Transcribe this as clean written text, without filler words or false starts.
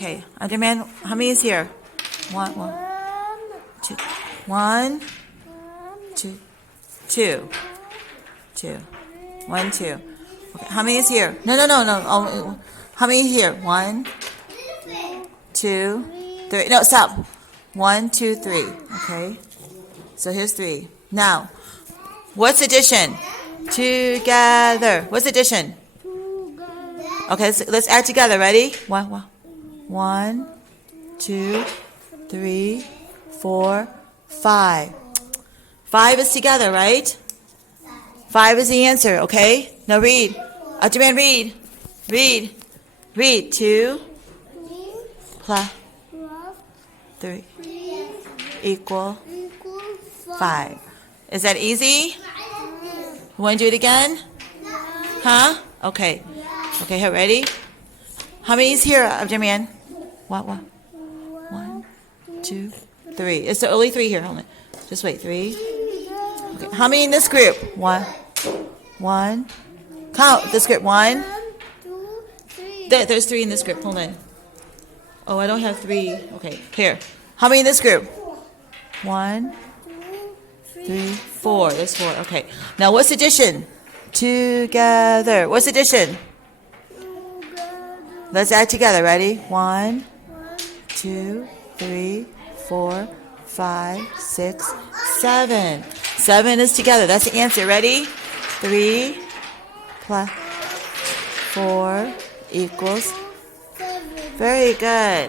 Okay, Underman, how many is here? One, two, one, two, two, two, one, two. Okay, how many is here? No. Oh, how many is here? One, two, three. No, stop. One, two, three. Okay, so here's three. Now, what's addition? Together. What's addition? Okay, let's add together. Ready? One, two, three, four, five. Five is together, right? Five is the answer, okay? Now read. Underman, read. Read. Two plus three equal five. Is that easy? You want to do it again? Huh? Okay. Okay, here, ready? How many is here, Underman? What? One, two, three. It's the only three here. Hold on. Just wait. Three. Okay. How many in this group? One. Count this group. One. There's three in this group. Hold on. Oh, I don't have three. Okay, here. How many in this group? One, three, four. There's four. Okay. Now, what's addition? Together. What's addition? Let's add together. Ready? One, two, three, four, five, six, seven. Seven is together. That's the answer. Ready? Three plus four equals. Very good.